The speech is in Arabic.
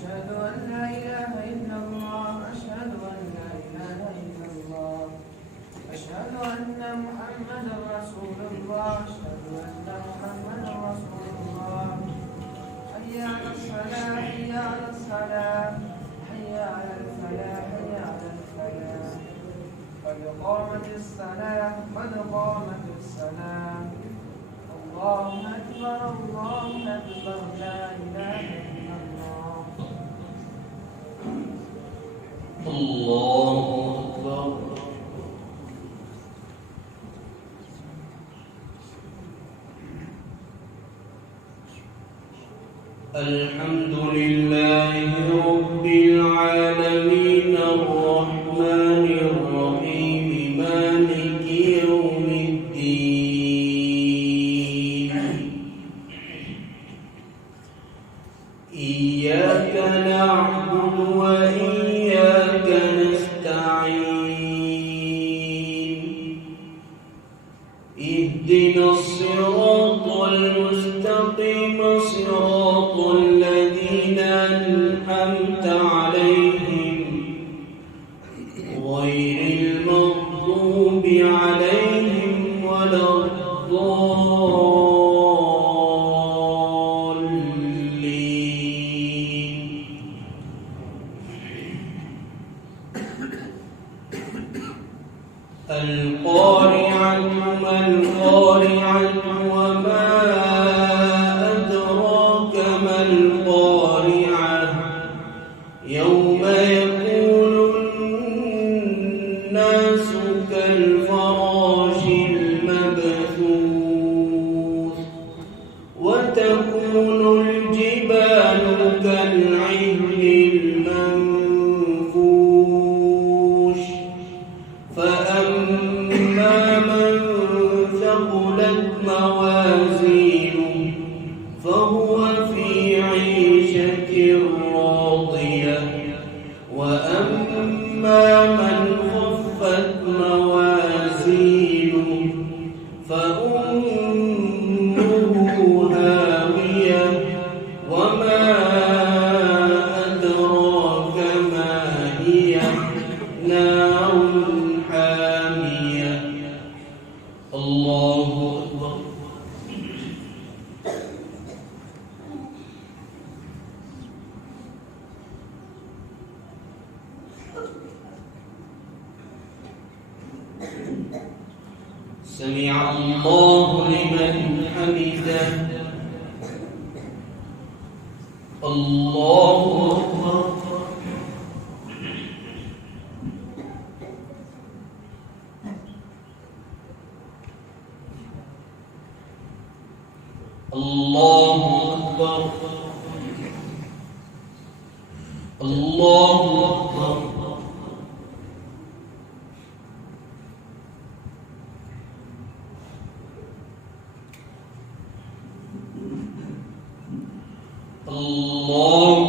أشهد أن لا إله إلا الله أشهد أن لا إله إلا الله أشهد أن محمدا رسول الله أشهد أن محمدا رسول الله حي على الصلاة حي على الصلاة حي على الفلاح حي على الفلاح قد قامت الصلاة قد قامت الصلاة الله أكبر الله أكبر لا إله إلا الله الله أكبر. الحمد لله رب العالمين الرحمن الرحيم مالك يوم الدين إياك نعبد وإياك نستعين اهدنا الصراط المستقيم صراط الذين أنعمت عليهم غير المغضوب عليهم ولا الضالين. القارعة ما القارعة وما أدراك ما القارعة يوم يكون الناس كالفراش المبثوث وتكون الجبال كالعهن المنفوش فأما من ثقلت موازينه فهو في عيشة راضية وأما من خفت موازينه فأمه هاوية وما أدراك ما هي نار حامية. الله أكبر. سمع الله لمن حمده. الله أكبر. الله أكبر. الله أكبر. الله